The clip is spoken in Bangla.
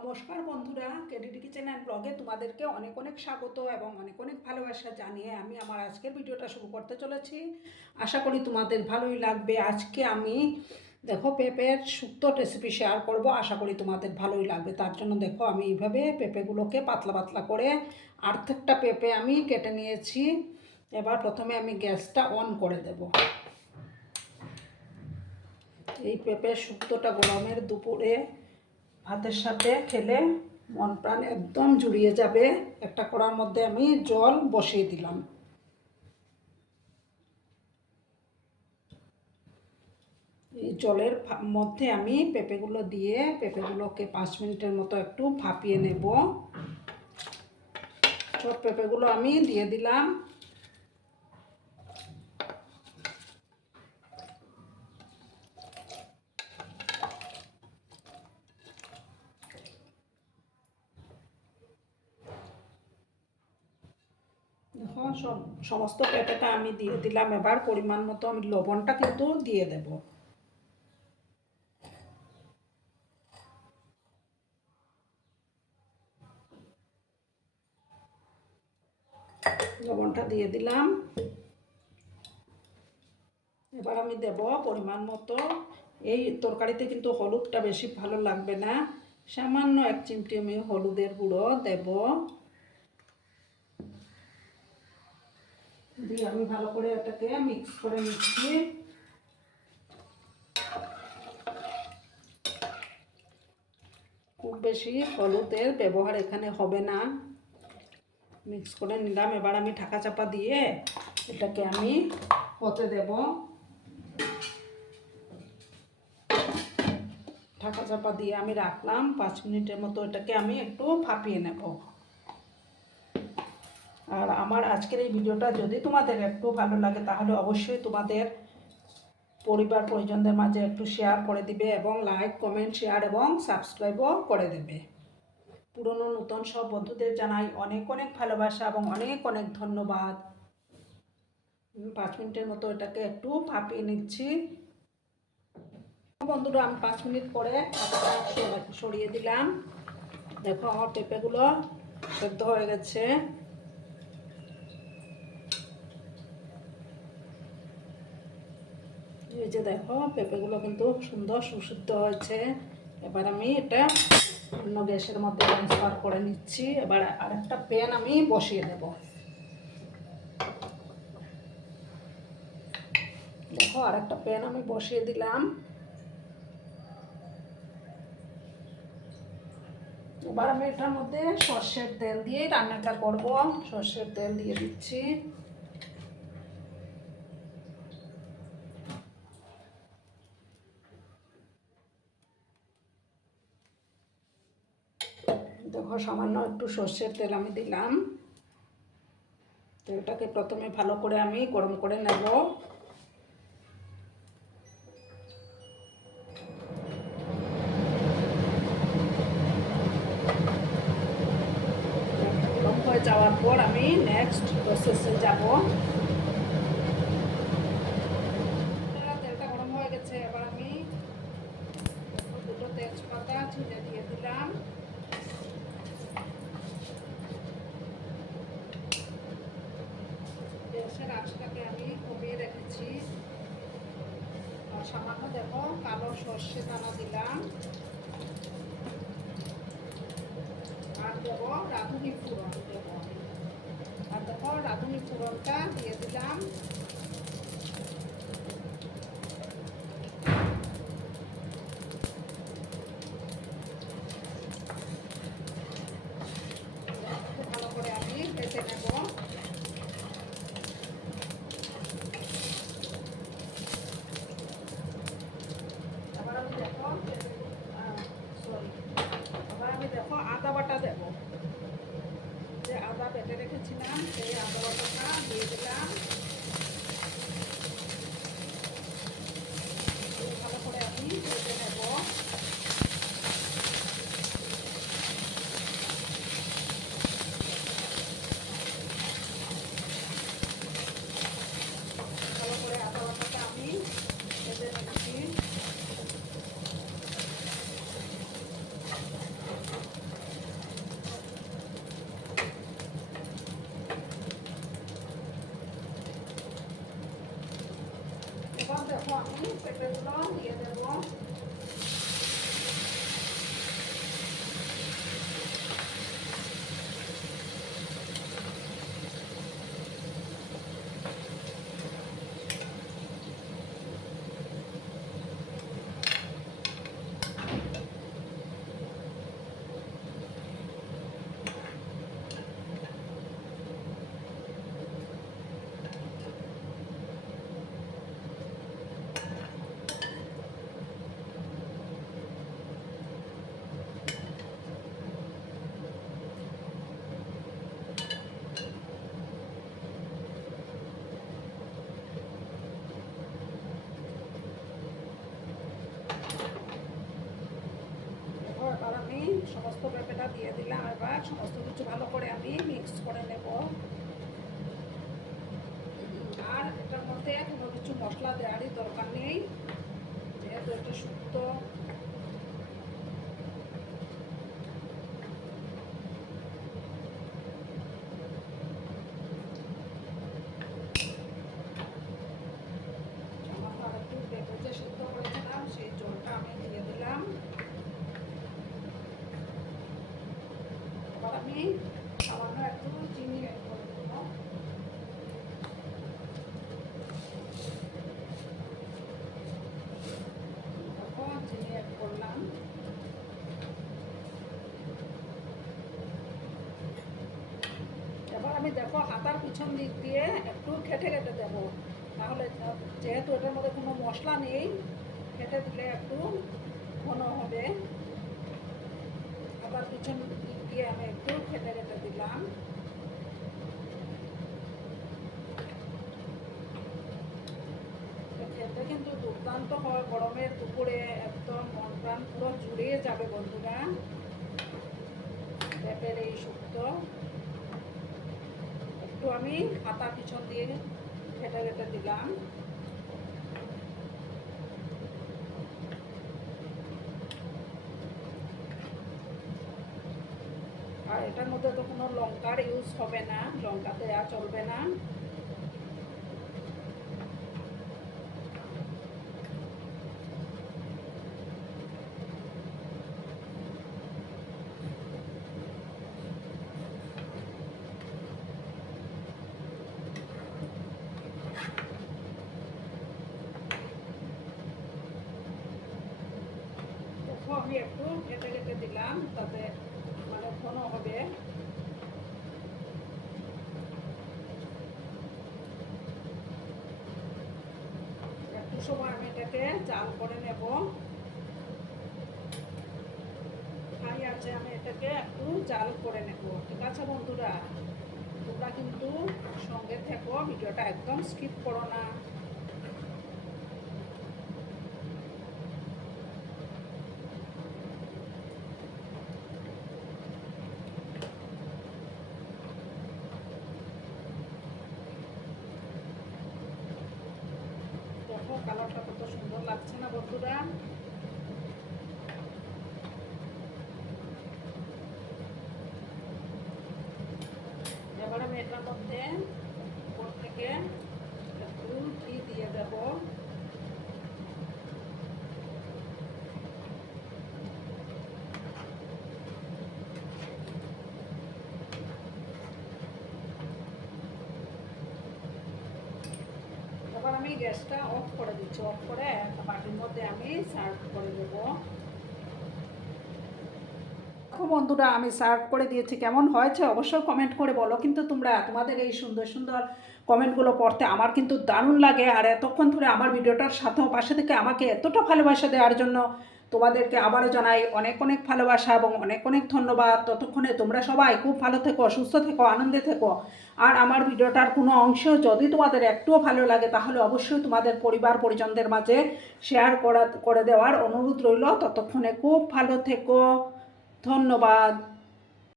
নমস্কার বন্ধুরা, কেডিডি কিচেন অ্যান্ড ব্লগে তোমাদেরকে অনেক অনেক স্বাগত এবং অনেক অনেক ভালোবাসা জানিয়ে আমি আমার আজকের ভিডিওটা শুরু করতে চলেছি। আশা করি তোমাদের ভালোই লাগবে। আজকে আমি দেখো পেঁপের শুক্তো রেসিপি শেয়ার করব। আশা করি তোমাদের ভালোই লাগবে। তার জন্য দেখো আমি এইভাবে পেঁপেগুলোকে পাতলা পাতলা করে অর্ধেকটা পেঁপে আমি কেটে নিয়েছি। এবার প্রথমে আমি গ্যাসটা অন করে দেব। এই পেঁপের শুক্তোটা গরমের দুপুরে ভাতের সাথে খেলে মন প্রাণ একদম জুড়িয়ে যাবে। একটা কড়ার মধ্যে আমি জল বসিয়ে দিলাম। এই জলের মধ্যে আমি পেঁপেগুলো দিয়ে পেঁপেগুলোকে 5 মিনিটের মতো একটু ভাপিয়ে নেব। সব পেঁপেগুলো আমি দিয়ে দিলাম। দেখো সমস্ত পেঁপেটা আমি দিয়ে দিলাম। এবার পরিমাণ মতো আমি লবণটা কিন্তু দিয়ে দেব। লবণটা দিয়ে দিলাম। এবার আমি দেব পরিমাণ মতো, এই তরকারিতে কিন্তু হলুদটা বেশি ভালো লাগবে না, সামান্য 1 চিমটি আমি হলুদের গুঁড়ো দেব। দিয়ে আমি ভালো করে এটাকে মিক্স করে নিচ্ছি। খুব বেশি হলুদের ব্যবহার এখানে হবে না। মিক্স করে নিলাম। এবার আমি ঢাকা চাপা দিয়ে এটাকে আমি হতে দেব। ঢাকা চাপা দিয়ে আমি রাখলাম 5 মিনিটের মতো। এটাকে আমি একটু ভাপিয়ে নেব। আর আমার আজকের এই ভিডিওটা যদি তোমাদের একটু ভালো লাগে তাহলে অবশ্যই তোমাদের পরিবার পরিজনদের মাঝে একটু শেয়ার করে দিবে এবং লাইক কমেন্ট শেয়ার এবং সাবস্ক্রাইবও করে দেবে। পুরনো নতুন সব বন্ধুদের জানাই অনেক অনেক ভালোবাসা এবং অনেক অনেক ধন্যবাদ। 5 মিনিটের মতো এটাকে একটু ভাপিয়ে নিচ্ছি। বন্ধুরা, আমি 5 মিনিট পরে সরিয়ে দিলাম। দেখো আমার পেঁপেগুলো সেদ্ধ হয়ে গেছে। এই যে দেখো পেঁপেগুলো কিন্তু সুন্দর সুসিদ্ধ হয়েছে। এবার আমি এটা অন্য গ্যাসের মধ্যে ট্রান্সফার করে নিচ্ছি। এবার আরেকটা প্যান আমি বসিয়ে দেব। দেখো আরেকটা প্যান আমি বসিয়ে দিলাম। এবার আমি এটার মধ্যে সর্ষের তেল দিয়ে রান্নাটা করব। সর্ষের তেল দিয়ে দিচ্ছি। দেখো সামান্য একটু সর্ষের তেল আমি দিলাম। তেলটাকে প্রথমে ভালো করে আমি গরম করে নেব। গরম হয়ে যাওয়ার পর আমি নেক্সট প্রসেসে যাব। তেলটা গরম হয়ে গেছে। এবার আমি দুটো তেজপাতা ছিঁড়ে দিয়ে দিলাম। গ্যাসের আঁচটাকে আমি কমিয়ে রেখেছি। আর সামান্য দেখো কালো সর্ষে দানা দিলাম। আর দেবো রাঁধুনি ফোড়ন দেব। আর দেখো রাঁধুনি ফোড়নটা দিয়ে দিলাম। ভালো করে আমি ভেজে নেব। এবার আমি দেখো আদা বাটা দেব। যে আদা বেটে রেখেছিলাম সেই আদা বাটাটা দিয়ে দিলাম। ভালো করে আমি ভেজে নেব। ভালো করে আদা বাটাটা আমি ভেজে নিচ্ছি। পেঁপেগুলো দিয়ে দেবো। এবার আমি সমস্ত পেঁপেটা দিয়ে দিলাম। এবার সমস্ত কিছু ভালো করে আমি মিক্স করে নেব। আর এটার মধ্যে কোনো কিছু মশলা দেওয়ারই দরকার নেই, যেহেতু এটা শুক্তো। আর একটু পেঁপে যে সিদ্ধ করেছিলাম সেই জলটা আমি দিয়ে দিলাম। এবার আমি সামান্য একটু চিনি অ্যাড করে দেবো। চিনি অ্যাড করলাম। এবার আমি দেখো হাতার পিছন দিক দিয়ে একটু ঘেটে ঘেটে দেবো, তাহলে যেহেতু এটার মধ্যে কোনো মশলা নেই, ঘেটে দিলে একটু ঘন হবে। হাতার পিছন দিক দিয়ে আমি একটু ঘেটে ঘেটে দিলাম। খেতে কিন্তু দুর্দান্ত হয়, গরমের দুপুরে একদম মন প্রাণ পুরো জুড়িয়ে যাবে বন্ধুরা পেঁপের এই শুক্তো। একটু আমি হাতা পিছন দিয়ে ঘেটে ঘেটে দিলাম। আর এটার মধ্যে তো কোনো লঙ্কার ইউজ হবে না, লঙ্কা দেওয়া চলবে না। দেখো আমি একটু ঘেটে ঘেটে দিলাম, তাতে মানে ঘন হবে। একটু সময় আমি এটাকে জাল করে নেব। হাই আছে, আমি এটাকে একটু জাল করে নেব। ঠিক আছে বন্ধুরা, তোমরা কিন্তু সঙ্গে থেকো, ভিডিওটা একদম স্কিপ করো না। দেখো কালারটা কত সুন্দর লাগছে না বন্ধুরা। এবার আমি এটার মধ্যে উপর থেকে একটু ঘি দিয়ে দেব। এবার আমি গ্যাসটা অফ করে দিচ্ছি। অফ করে একটা বাটির মধ্যে আমি সার্ভ করে দেবো। বন্ধুরা আমি সার্ভ করে দিয়েছি, কেমন হয়েছে অবশ্যই কমেন্ট করে বলো। কিন্তু তোমরা তোমাদের এই সুন্দর সুন্দর কমেন্টগুলো পড়তে আমার কিন্তু দারুণ লাগে। আর এতক্ষণ ধরে আমার ভিডিওটার সাথেও পাশে থেকে আমাকে এতটা ভালোবাসা দেওয়ার জন্য তোমাদেরকে আবারও জানাই অনেক অনেক ভালোবাসা এবং অনেক অনেক ধন্যবাদ। ততক্ষণে তোমরা সবাই খুব ভালো থেকো, সুস্থ থেকো, আনন্দে থেকো। আর আমার ভিডিওটার কোনো অংশ যদি তোমাদের একটুও ভালো লাগে তাহলে অবশ্যই তোমাদের পরিবার পরিজনদের মাঝে শেয়ার করে দেওয়ার অনুরোধ রইল। ততক্ষণে খুব ভালো থেকো, ধন্যবাদ।